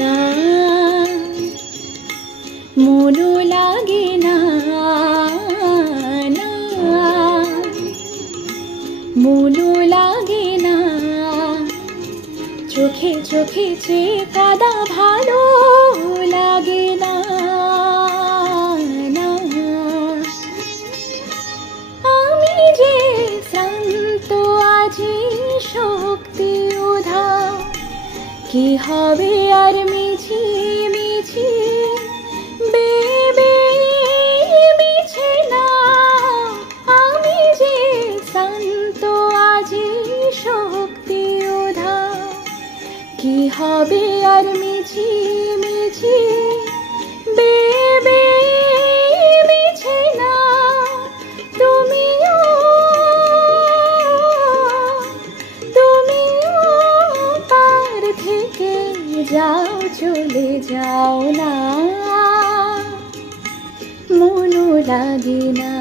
না মনও লাগে না, না মনও লাগে না, চোখে চোখে চেয়ে কাদা ভালো লাগে না, না আমি যে শ্রান্ত আজি শক্তি উধার, কি হবে আর মিছি মিছি বেবে মিছে না, আমি যে শ্রান্ত আজি শক্তি উধার, কি হবে আর মিছি মিছি বেবে মিছে না, তুমিও পার থেকে যাও, চলে যাও না, মনও লাগে না,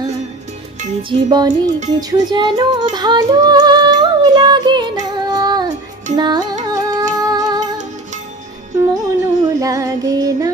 এই জীবনে কিছু যেন ভালো লাগে না, না মনও লাগে না।